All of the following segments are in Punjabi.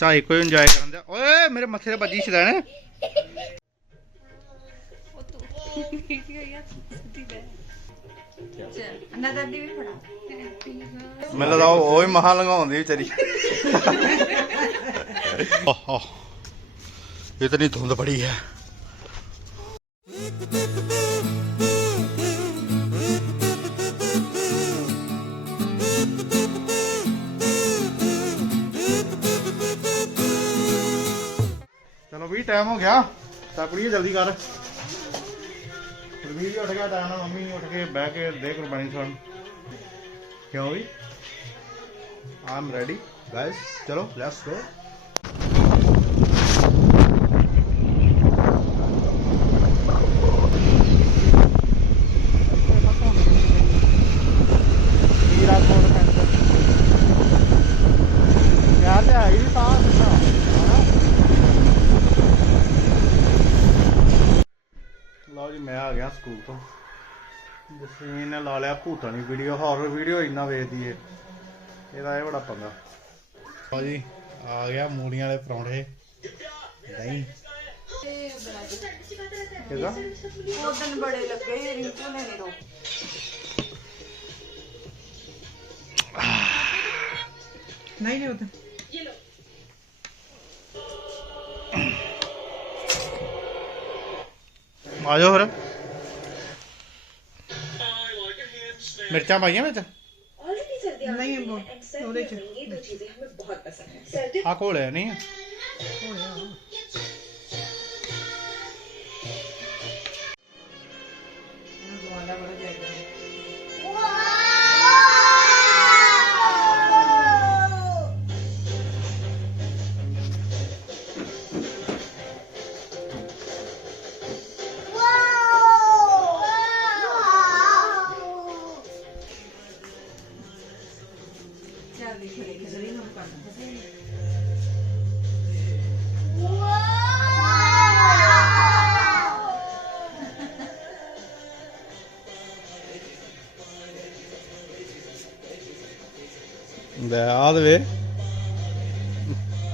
ਬੱਚਾ ਇੱਕੋ ਹੀ ਇੰਜੋਏ ਕਰਨ ਦਿਆ। ਓਏ ਮੇਰੇ ਮੱਥੇ ਤੇ ਵੱਜੀ ਛਦੈਣ ਉਹ ਤੂੰ। ਵੀਡੀਓ ਯਾਰ ਸਿੱਧੀ ਬੈ ਚੱਲ ਅੰਨਾ ਦਾਦੀ ਵੀ ਫੜਾ ਮੈਨੂੰ ਲੱਗਦਾ ਉਹ ਹੀ ਮਹਾ ਲੰਘਾਉਂਦੀ ਵਿਚਾਰੀ ਆਹ ਇਤਨੀ ਧੁੰਦ ਪੜੀ ਹੈ ਚਲੋ ਵੀ ਟਾਈਮ ਹੋ ਗਿਆ ਤਾਂ ਕੁੜੀਏ ਜਲਦੀ ਕਰ ਵੀ ਉੱਠ ਗਿਆ ਟਾਈਮ ਨਾਲ ਮੰਮੀ ਉੱਠ ਕੇ ਬਹਿ ਕੇ ਦੇ ਕੁਰਬਾਨੀ ਸੁਣ ਕਿਉਂ ਵੀ ਆਮ ਰੈਡੀ ਗਾਇਸ ਚਲੋ ਲੈਟਸ ਗੋ ਯਾਰ ਤੇ ਆਈ ਤਾਂ ਸਿੱਧਾ ਲਓ ਜੀ ਮੈਂ ਆ ਗਿਆ ਸਕੂਲ ਤੋਂ ਜਸਮੀਨ ਨੇ ਲਾ ਲਿਆ ਭੂਤਾਂ ਦੀ ਵੀਡੀਓ ਹਾਰਰ ਵੀਡੀਓ ਇੰਨਾ ਵੇਖਦੀ ਏ ਇਹਦਾ ਇਹ ਬੜਾ ਪੰਗਾ। ਲਓ ਜੀ ਆ ਗਿਆ ਮੂਲੀਆਂ ਵਾਲੇ ਪਰੌਂਠੇ। ਦਹੀਂ। ਕਿਹਦਾ? ਉਹ ਦਿਨ ਬੜੇ ਲੱਗੇ ਰਿੰਕੂ ਨੇ ਨਹੀਂ ਰੋ। ਨਹੀਂ ਨਹੀਂ ਆ ਜਾਓ ਫਿਰ। ਮਿਰਚਾਂ ਪਾਈਆਂ ਵਿੱਚ? ਨਹੀਂ ਉਹ ਉਹਦੇ ਚ ਆ ਕੋਲੇ ਨਹੀਂ? ਦੁਆਲਾ ਲੈ ਆ ਦੇਵੇ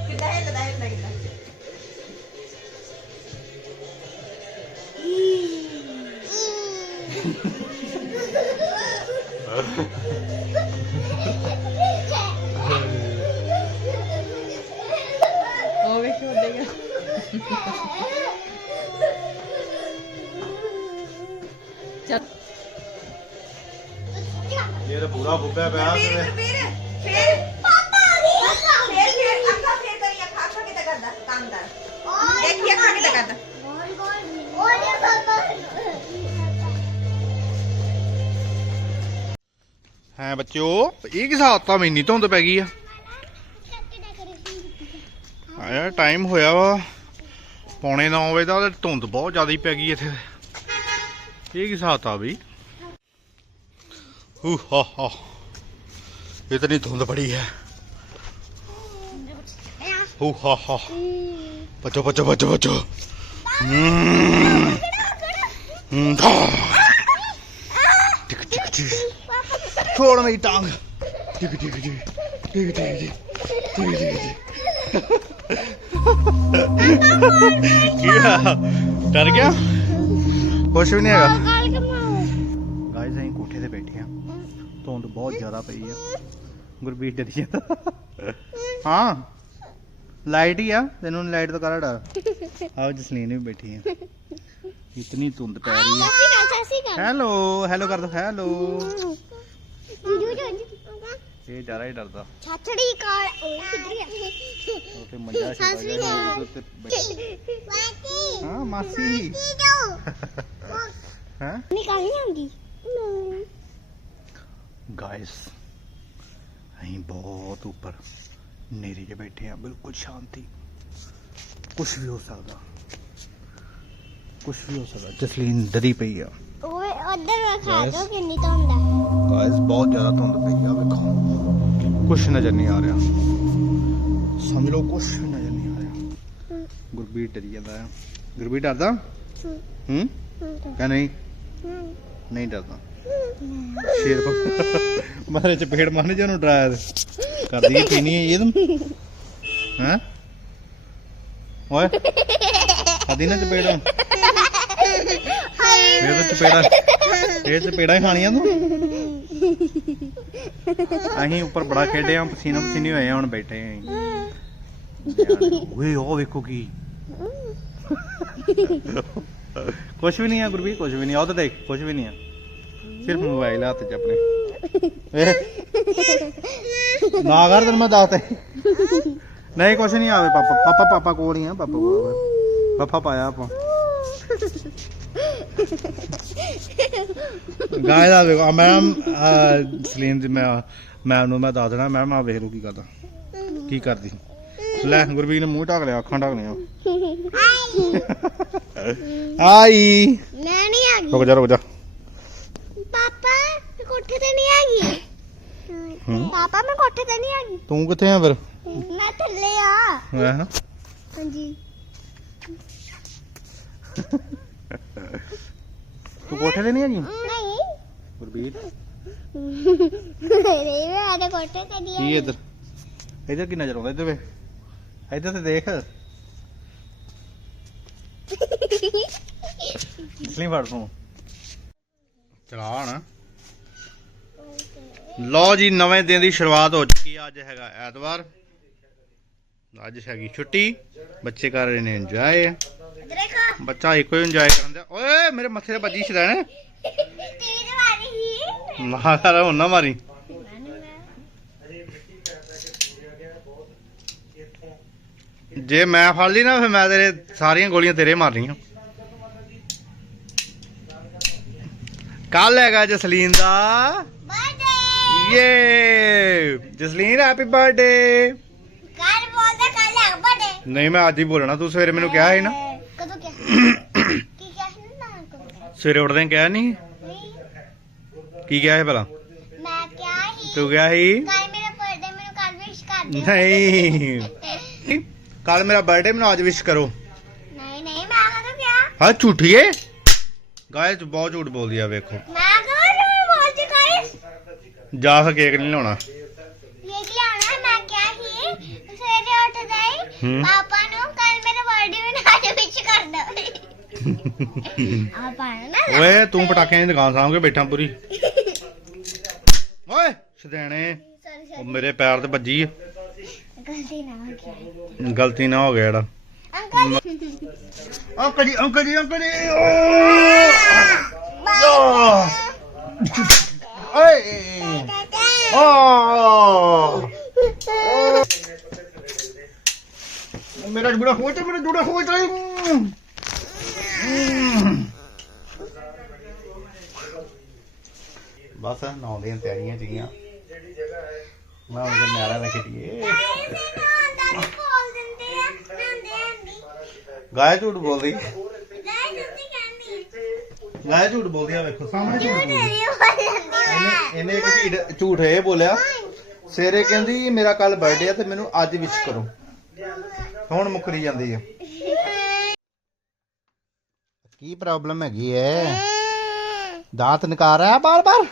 ਕਿੱਦਾਂ ਹਿੱਲਦਾ ਹਿੱਲਦਾ ਕਿੱਦਾਂ ਉਹ ਵੇਖੋ ਉੱਡੇਗਾ ਚੱਲ ਇਹ ਤਾਂ ਪੂਰਾ ਬੁੱਬਿਆ ਪਿਆ ਫਿਰ ਤੇ ਫਿਰ ਫਿਰ ਪਾਪਾ ਫਿਰ ਫਿਰ ਅੱਖਾਂ ਫਿਰ ਕਰੀ ਅੱਖਾਂ ਅੱਖਾਂ ਕਿੱਦਾਂ ਕਰਦਾ ਕੰਮ ਕਰ ਦੇਖੀ ਕਰਦਾ ਹੈ ਬੱਚਿਓ, ਇਹ ਕਿਸ ਹਾਲਤਾਂ ਵਿੱਚ ਧੁੰਦ ਪੈ ਗਈ ਆ। ਆਇਆ ਟਾਈਮ ਹੋਇਆ ਵਾ। ਪੌਣੇ 9 ਵਜੇ ਦਾ ਧੁੰਦ ਬਹੁਤ ਜ਼ਿਆਦਾ ਹੀ ਪੈ ਗਈ ਇੱਥੇ। ਇਹ ਕਿਸ ਹਾਲਤ ਆ ਬਈ? ਹੂ, ਹਾ ਹਾ। ਇਤਨੀ ਧੁੰਦ ਪੜੀ ਹੈ। ਹੂ, ਹਾ ਹਾ। ਭੱਜੋ ਭੱਜੋ ਭੱਜੋ ਭੱਜੋ ਟਿਕ ਟਿਕ ਟਿਕ। ਛੋੜ ਮੇਰੀ ਟਾਂਗ। ਟਿਕ ਟਿਕ ਟਿਕ ਟਿਕ ਟਿਕ ਟਿਕ ਕਿਹਾ ਡਰ ਗਿਆ? ਕੁਛ ਵੀ ਨਹੀਂ ਹੈਗਾ। ਗਾਇਸ ਅਸੀਂ ਕੋਠੇ ਤੇ ਬੈਠੇ ਆ ਧੁੰਦ ਬਹੁਤ ਜ਼ਿਆਦਾ ਪਈ ਆ। ਗੁਰਬੀਰ ਡਰੀ ਜਾਂਦਾ ਹਾਂ। ਲਾਈਟ ਹੀ ਆ ਤੈਨੂੰ ਲਾਈਟ ਤੋਂ ਕਰਾ ਡਰ। ਆਓ ਜਸਲੀਨ ਵੀ ਬੈਠੀ ਆ। ਇਤਨੀ ਧੁੰਦ ਪੈ ਰਹੀ ਹੈ। ਹੈਲੋ ਹੈਲੋ ਕਰ ਦੋ ਹੈਲੋ। ਇਹ ਡਰਾ ਹੀ ਡਰਦਾ। ਛਾਛੜੀ ਕਾਰ ਉਹ ਕਿੱਧਰ ਮੰਜਾ ਗਿਆ ਬੈਠੀ- ਮਾਸੀ। ਹਾਂ ਮਾਸੀ। ਜਾਓ। ਹੈ? ਨਿਕਾਲ ਨਹੀਂ ਆਉਂਦੀ? ਗਾਇਸ ਅਸੀਂ ਬਹੁਤ ਉੱਪਰ। ਨੇਰੇ 'ਚ ਬੈਠੇ ਆ ਬਿਲਕੁਲ ਸ਼ਾਂਤੀ। ਕੁਝ ਵੀ ਹੋ ਸਕਦਾ। ਕੁਝ ਵੀ ਹੋ ਸਕਦਾ। ਜਸਲੀਨ ਡਰੀ ਪਈ ਆ। ਓਏ ਉਧਰ ਖਾ Yes. ਦੋ ਕਿੰਨੀ ਧੁੰਦ ਹੈ ਗਾਇਸ ਬਹੁਤ ਜ਼ਿਆਦਾ ਧੁੰਦ ਪਈ ਆ ਵੇਖੋ। ਕੁਝ ਨਜ਼ਰ ਨਹੀਂ ਆ ਰਿਹਾ। ਸਮਝ ਲਓ ਕੁਝ ਨਜ਼ਰ ਨਹੀਂ ਆ ਰਿਹਾ। ਗੁਰਬੀਰ ਡਰੀ ਜਾਂਦਾ ਹੈ ਗੁਰਬੀਰ ਡਰਦਾ? ਹੂੰ। ਹੂੰ? ਕਹ ਨਹੀਂ? ਹੂੰ। ਨਹੀਂ ਡਰਦਾ। ਸ਼ੇਰ ਮਾਰੇ ਚ ਪੇੜ ਮਾਰਨੇ ਜਿਹਨੂੰ ਡਰਾਇਆ ਤੇ। ਕਰਦੀ ਹੈ, ਪੀਣੀ ਹੈ ਇਹ ਤੁਮ ਹੈ? ਓਏ ਆਦੀ ਨਾ ਚਪੇੜਾ। ਇਹ ਤਾਂ ਚਪੇੜਾ ਇਹ ਚਪੇੜਾ ਹੀ ਖਾਣੀਆਂ ਤੂੰ। ਅਸੀਂ ਉੱਪਰ ਬੜਾ ਖੇਡੇ ਆ, ਪਸੀਨਾ ਪਸੀਨੀ ਹੋਏ ਆ, ਹੁਣ ਬੈਠੇ ਆਂ ਓਏ, ਉਹ ਵੇਖੋ ਕੀ। ਕੁਛ ਵੀ ਨਹੀਂ ਆ ਗੁਰਬੀ ਕੁਛ ਵੀ ਨਹੀਂ ਆ। ਉਹ ਤਾਂ ਦੇਖ, ਕੁਛ ਵੀ ਨਹੀਂ ਆ। ਸਿਰਫ ਮੋਬਾਈਲ ਹੱਥ 'ਚ ਆਪਣੇ। ਵੇਖ ਨਾ ਕਰ ਤੈਨੂੰ ਮੈਂ ਦੱਸਦਾ। ਨਹੀਂ ਕੁਛ ਨਹੀਂ ਆਵੇ ਪਾਪਾ। ਪਾਪਾ ਪਾਪਾ ਕੋਲ ਹੀ ਆ ਪਾਪਾ ਕੋਲ। ਪਾਪਾ ਪਾਇਆ ਆਪਾਂ। ਗਾਇ ਦਾ ਵੇਖੋ ਮੈਮ ਸਲੀਮ ਦੀ ਮੈਂ ਮੈਮ ਨੂੰ ਮੈਂ ਦੱਸ ਦੇਣਾ ਮੈਮ ਆ ਵੇਖ ਲਓ ਕੀ ਕਰਦਾ। ਕੀ ਕਰਦੀ। ਲੈ ਗੁਰਬੀਰ ਨੇ ਮੂੰਹ ਢੱਕ ਲਿਆ ਅੱਖਾਂ ਢੱਕ ਲਿਆ ਆਈ। ਮੈਂ ਨਹੀਂ ਆ ਗਈ। ਰੁਕ ਜਾ ਰੁਕ ਜਾ। ਕੋਠੇ ਤੇ ਨਹੀਂ ਆ ਗਈ ਹੂੰ। ਪਾਪਾ ਮੈਂ ਕੋਠੇ ਤੇ ਨਹੀਂ ਆ ਗਈ ਤੂੰ ਕਿੱਥੇ ਆ ਫਿਰ? ਮੈਂ ਥੱਲੇ ਆ। ਮੈਂ ਹਾਂਜੀ। ਤੂੰ ਕੋਠੇ ਤੇ ਨਹੀਂ ਹੈਗੀ? ਨਹੀਂ। ਗੁਰਬੀਰ। ਨਹੀਂ ਮੈਂ ਤਾਂ ਕੋਠੇ ਤੇ ਨਹੀਂ ਕੀ ਇੱਧਰ? ਇੱਧਰ ਕੀ ਨਜ਼ਰ ਆਉਂਦਾ? ਇੱਧਰ ਵੇ ਇੱਧਰ ਤੇ ਦੇਖ। ਇਸਲੀ ਫੜ ਤੂੰ। ਚਲਾ ਹਣ। ਲਓ ਜੀ ਨਵੇਂ ਦਿਨ ਦੀ ਸ਼ੁਰੂਆਤ ਹੋ ਚੁੱਕੀ ਹੈ। ਅੱਜ ਹੈਗਾ ਐਤਵਾਰ। ਅੱਜ ਹੈਗੀ ਛੁੱਟੀ। ਬੱਚੇ ਕਰ ਰਹੇ ਨੇ ਇੰਜੋਏ ਬੱਚਾ ਇੱਕੋ ਹੀ ਇੰਜੋਏ ਕਰਨ ਦਿਆ। ਓਏ ਮੇਰੇ ਮੱਥੇ ਤੇ ਵੱਜੀ ਛਦੈਣ ਨਾ ਕਰ ਹੁਣ ਨਾ ਮਾਰੀ। ਜੇ ਮੈਂ ਫੜ ਲਈ ਨਾ ਫਿਰ ਮੈਂ ਤੇਰੇ ਸਾਰੀਆਂ ਗੋਲੀਆਂ ਤੇਰੇ ਮਾਰਨੀਆਂ ਕੱਲ ਹੈਗਾ ਜਸਲੀਨ ਦਾ ਯੇ ਜਸਲੀਨ ਹੈਪੀ ਬਰਥਡੇ ਕੱਲ ਬੋਲਦਾ ਕੱਲ ਹੈ ਬਰਥਡੇ ਨਹੀਂ ਮੈਂ ਅੱਜ ਹੀ ਬੋਲਣਾ ਤੂੰ ਸਵੇਰੇ ਮੈਨੂੰ ਕਿਹਾ ਸੀ ਨਾ। ਕਦੋਂ ਕਿਹਾ? ਕੀ ਕਿਹਾ ਸੀ ਨਾ ਕਦੋਂ? ਸਵੇਰੇ ਉੱਠਦੇ ਕਿਹਾ ਨਹੀਂ। ਕੀ ਕਿਹਾ ਸੀ ਭਲਾ? ਮੈਂ ਕਿਹਾ ਹੀ ਤੂੰ ਕਿਹਾ ਸੀ? ਕੱਲ ਮੇਰਾ ਬਰਥਡੇ ਮੈਨੂੰ ਕੱਲ ਵਿਸ਼ ਕਰ ਦਿਓ। ਨਹੀਂ। ਕੱਲ ਮੇਰਾ ਬਰਥਡੇ ਮੈਨੂੰ ਅੱਜ ਵਿਸ਼ ਕਰੋ। ਨਹੀਂ ਨਹੀਂ ਮੈਂ ਕਦੋਂ ਕਿਹਾ? ਹਾਂ ਝੂਠੀਏ ਗਾਇਸ ਬਹੁਤ ਝੂਠ ਬੋਲਦੀ ਆ ਵੇਖੋ। ਮੈਂ ਕਦੋਂ ਝੂਠ ਬੋਲਦੀ ਗਾਇਸ ਜਾ ਕੇ ਕੇਕ ਨਹੀਂ ਲਿਆਉਣਾ। ਇਹ ਕੀ ਆਣਾ ਮੈਂ ਕਿਹਾ ਹੀ ਸਵੇਰੇ ਉੱਠਦੇ ਹੀ ਹੂੰ। ਪਾਪਾ ਨੂੰ ਕੱਲ ਮੇਰਾ ਬਰਥਡੇ ਮੈਨੂੰ ਕਰ ਓਏ ਤੂੰ ਪਟਾਕਿਆਂ ਦੀ ਦੁਕਾਨ ਸਾਂਭ ਕੇ ਬੈਠਾ ਪੂਰੀ। ਓਏ ਸਦੈਣੇ ਸੌਰੀ ਉਹ ਮੇਰੇ ਪੈਰ ਤੇ ਵੱਜੀ ਆ। ਗਲਤੀ ਨਾ ਹੋ ਗਈ ਗਲਤੀ ਨਾ ਹੋ ਗਿਆ ਜਿਹੜਾ। Uncle uncle ji uncle ji uncle ji ਓਏ ਓ ਮੇਰਾ ਜੁੜਾ ਹੋ ਤੇ ਮੇਰਾ ਜੁੜਾ ਹੋ ਤੇ ਬਸ ਨੌ ਦੀਆਂ ਤਿਆਰੀਆਂ ਸੀਗੀਆਂ। ਮੈਂ ਉਹਦੇ ਨਿਆਰਾ ਦਾ ਖੇਡੀਏ। ਖੋਲ ਦਿੰਦੇ ਆ ਨੰਦੇ ਆਂਦੀ ਗਾਇ ਝੂਠ ਬੋਲਦੀ। ਗਾਇ ਝੂਠ ਬੋਲਦੀ ਆ ਵੇਖੋ। ਸਾਹਮਣੇ ਝੂਠ ਬੋਲਦੀ ਜਾਂਦੀ ਇਹਨੇ ਇਹਨੇ ਇੱਕ ਝੀੜ- ਝੂਠ ਇਹ ਬੋਲਿਆ ਸਵੇਰੇ ਕਹਿੰਦੀ ਮੇਰਾ ਕੱਲ ਬਰਥਡੇ ਆ ਤੇ ਮੈਨੂੰ ਅੱਜ ਵਿਸ਼ ਕਰੋ। ਹੁਣ ਮੁੱਕਰੀ ਜਾਂਦੀ ਆ। ਕੀ ਪ੍ਰੋਬਲਮ ਹੈਗੀ ਐ? ਦਾੰਤ ਨਕਾਰ ਰਿਹਾ ਬਾਰ ਬਾਰ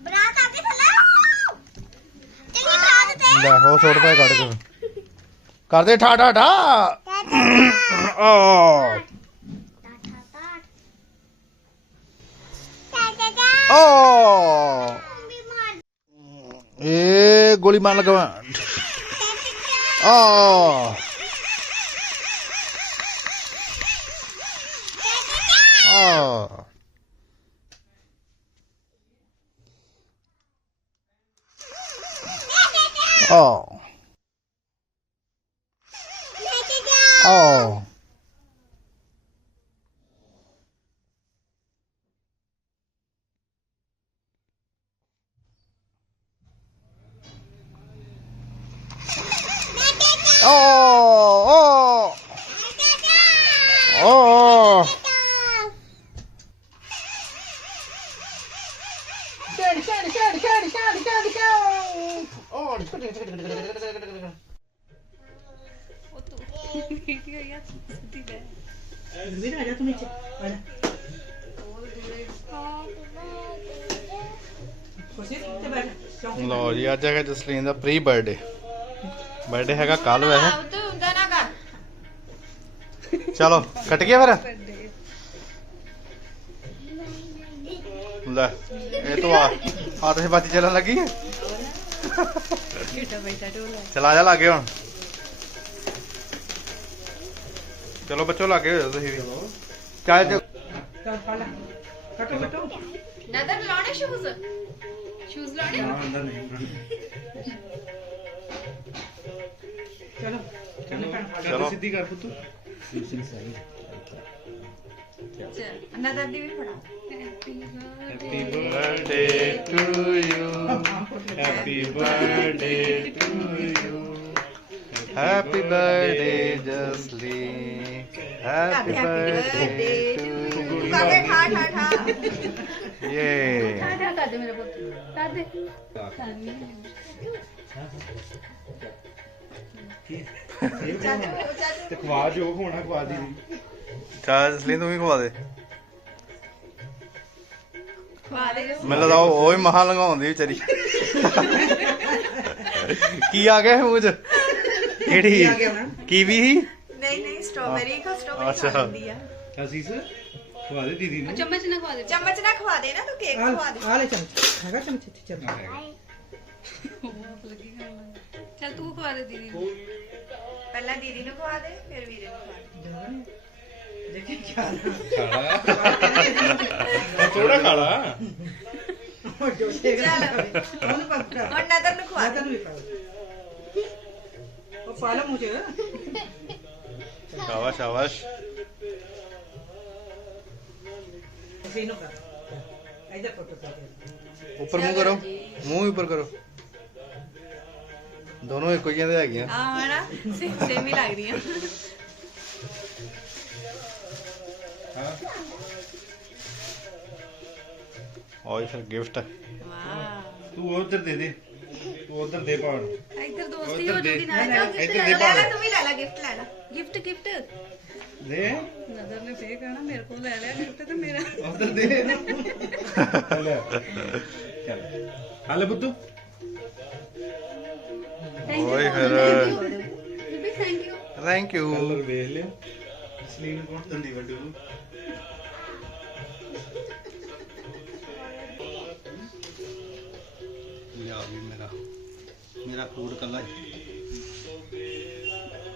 ਬਰਾਤ ਆ ਕੇ ਥੱਲੇ। ਚੰਗੀ ਬਰਾਤ ਤੇ। ਲੈ ਹੋ ਛੋੜ ਪਾ ਕੱਢ ਕੇ। ਕਰਦੇ ਠਾ ਠਾ ਠਾ ਓ ਓ ਏ ਗੋਲੀ ਮਾਰ ਲਗਵਾ ਓ ਓ 어. 어. 어. ਲਓ ਜੀ ਅੱਜ ਹੈਗਾ ਜਸਲੀਨ ਦਾ ਪ੍ਰੀ ਬਰਥਡੇ ਬਰਥਡੇ ਹੈਗਾ ਕੱਲ ਵੈਸੇ। ਤੂੰ ਹੁੰਦਾ ਨਾ ਕਰ ਚਲੋ ਕੱਟ ਗਿਆ ਫਿਰ? ਲੈ ਇਹ ਤਾਂ ਆ ਆਤਿਸ਼ਬਾਜ਼ੀ ਚੱਲਣ ਲੱਗੀ ਹੈ? ਚਲਾ ਜਾ ਲਾਗੇ ਹੁਣ। ਚਲੋ ਬੱਚੋ ਲਾਗੇ ਹੋ ਜਾਓ ਤੁਸੀਂ ਵੀ। ਚਾਹ ਚ ਨਦਰ ਲਾਉਣੇ ਸ਼ੂਜ਼ ਸ਼ੂਜ਼ ਲਾਉਣੇ। ਚਲੋ ਸਿੱਧੀ ਕਰ ਪੁੱਤ ਨਦਰ ਦੀ ਵੀ ਫੜਾ happy birthday to you happy birthday to you happy birthday Jasleen happy birthday to ਕਾਕੇ ਠਾ ਠਾ ਠਾ ਯੇ ਤੇ ਖਵਾ ਜੋ ਹੋਣਾ ਖਵਾ ਦੀ ਚਾਹ ਜਸਲੀ ਤੂੰ ਵੀ ਖਵਾ ਦੇ। ਖਵਾ ਦੇ ਮੈਨੂੰ ਲੱਗਦਾ ਉਹ ਹੀ ਮਹਾ ਲੰਘਾਉਂਦੀ ਵਿਚਾਰੀ। ਕੀ ਆ ਗਿਆ ਮੂੰਹ ਚ? ਕਿਹੜੀ? ਕੀਵੀ ਹੀ ਨਹੀਂ ਨਹੀਂ ਸਟ੍ਰਾਬੇਰੀ ਕਾ ਸਟ੍ਰਾਬੇਰੀ ਅੱਛਾ। ਖਾ ਲੈਂਦੀ ਆ। ਅਸੀਸ ਖਵਾ ਦੇ ਦੀਦੀ ਨੂੰ। ਚਮਚ ਨਾ ਖਵਾ ਦੇ। ਚਮਚ ਨਾ ਖਵਾ ਦੇ ਨਾ ਤੂੰ ਕੇਕ ਖਵਾ ਦੇ। ਆਲੇ ਚਮਚ। ਹੈਗਾ ਚਮਚ ਇੱਥੇ? ਚੱਲ। ਚਲ ਤੂੰ ਖਵਾ ਦੇ ਦੀਦੀ ਨੂੰ। ਪਹਿਲਾਂ ਦੀਦੀ ਨੂੰ ਖਵਾ ਦੇ ਫਿਰ ਵੀਰੇ ਨੂੰ ਖਵਾ ਦੇ। ਦੇਖੀ ਕਿਆ ਖਾਲਾ ਥੋੜਾ ਖਾਲਾ ਉਹ ਜੋਸ਼ੇ ਉਹਨੂੰ ਪਕੜਾ ਹੁਣ ਨਦਰ ਨੂੰ ਖਵਾ ਮੈਂ ਦੇ। ਤੈਨੂੰ ਵੀ ਪਾ ਉਹ ਪਾ ਲਾ ਮੁਝੇ ਸ਼ਾਬਾਸ਼ ਸ਼ਾਬਾਸ਼। ਸੀਨੋ ਕਰ ਇਧਰ ਫੋਟੋ ਦੇ ਉੱਪਰ ਮੂੰਹ ਕਰੋ। ਮੂੰਹ ਵੀ ਉੱਪਰ ਕਰੋ। ਦੋਨੋਂ ਇੱਕੋ ਜਿਹੀਆਂ ਦੇ ਹੈਗੀਆਂ। ਆ ਹਣਾ ਸੇਮ ਹੀ ਲੱਗ ਰਹੀਆਂ। ਓਏ ਫਿਰ ਗਿਫਟ ਵਾਹ। ਤੂੰ ਉਧਰ ਦੇ ਦੇ। ਤੂੰ ਉਧਰ ਦੇ ਪਾਉਣ ਇੱਧਰ ਦੋਸਤੀ ਹੋ। ਜੂਗੀ ਨਾ ਜਾ ਗਿਫਟ ਇੱਧਰ ਲੈ ਦੇ ਲੈ। ਲੈ ਤੂੰ ਵੀ ਲੈ ਲੈ ਗਿਫਟ ਲੈ ਲੈ। ਗਿਫਟ ਗਿਫਟ ਦੇ। ਨਦਰ ਨੇ ਫੇਰ ਕਹਿਣਾ ਮੇਰੇ ਕੋਲ ਲੈ ਲਿਆ ਗਿਫਟ ਤੇ ਮੇਰਾ। ਉਧਰ ਦੇ। ਲੈ ਚੱਲ ਹਾਲੇ ਬੁੱਧੂ ਓਏ ਫਿਰ। ਬੀਬੀ thank you thank you colour ਵੇਖ ਲਿਆ ਸਲੀਨ ਕੋਣ ਦੰਦੀ ਵੱਡੂ ਲਿਆ ਵੀ ਮੇਰਾ ਮੇਰਾ ਫੂਡ ਕੱਲਾ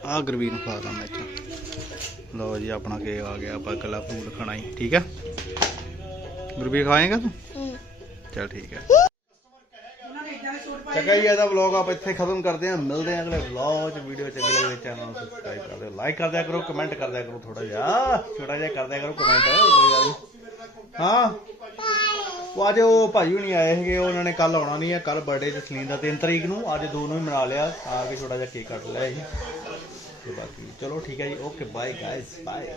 ਆ ਗਰਵੀਨ ਖਵਾਦਾ ਮੈਂ ਇੱਥੇ। ਲੋ ਜੀ ਆਪਣਾ ਕੇਕ ਆ ਗਿਆ ਆਪਾਂ ਕੱਲਾ ਫੂਡ ਖਾਣਾ ਹੀ ਠੀਕ ਹੈ ਗੁਰਬੀਰ ਖਾਏਗਾ ਤੂੰ? ਚਲ ਠੀਕ ਹੈ ਚੰਗਾ ਜੀ ਵਲੌਗ ਆਪ ਇੱਥੇ ਖਤਮ ਕਰਦੇ ਹਾਂ। ਮਿਲਦੇ ਹਾਂ ਅਗਲੇ ਵਲੌਗ 'ਚ ਵੀਡੀਓ ਚੰਗੀ ਲੱਗੇ ਚੈਨਲ ਨੂੰ ਸਬਸਕ੍ਰਾਈਬ ਕਰ ਦਿਓ ਲਾਈਕ ਕਰ ਕਰੋ ਕਮੈਂਟ ਕਰ ਕਰੋ ਥੋੜਾ ਜਿਹਾ। ਛੋਟਾ ਜਿਹਾ ਕਰ ਕਰੋ ਕਮੈਂਟ ਕੋਈ ਗੱਲ ਨਹੀਂ ਹਾਂ? ਉਹ ਅੱਜ ਉਹ ਭਾਈ ਹੁਣੀ ਆਏ ਸੀਗੇ ਉਹਨਾਂ ਨੇ ਕੱਲ ਆਉਣਾ ਨਹੀਂ ਹੈ ਕੱਲ ਬਰਥਡੇ ਜਸਲੀਨ ਦਾ 3 ਤਰੀਕ ਨੂੰ। ਅੱਜ ਦੋ ਨੂੰ ਹੀ ਮਨਾ ਲਿਆ, ਆ ਕੇ ਛੋਟਾ ਜਿਹਾ ਕੇਕ ਕੱਟ ਲਿਆ ਸੀ। ਤੇ ਬਾਕੀ ਚਲੋ ਠੀਕ ਹੈ ਜੀ ਓਕੇ ਬਾਏ ਗਾਇਸ ਬਾਏ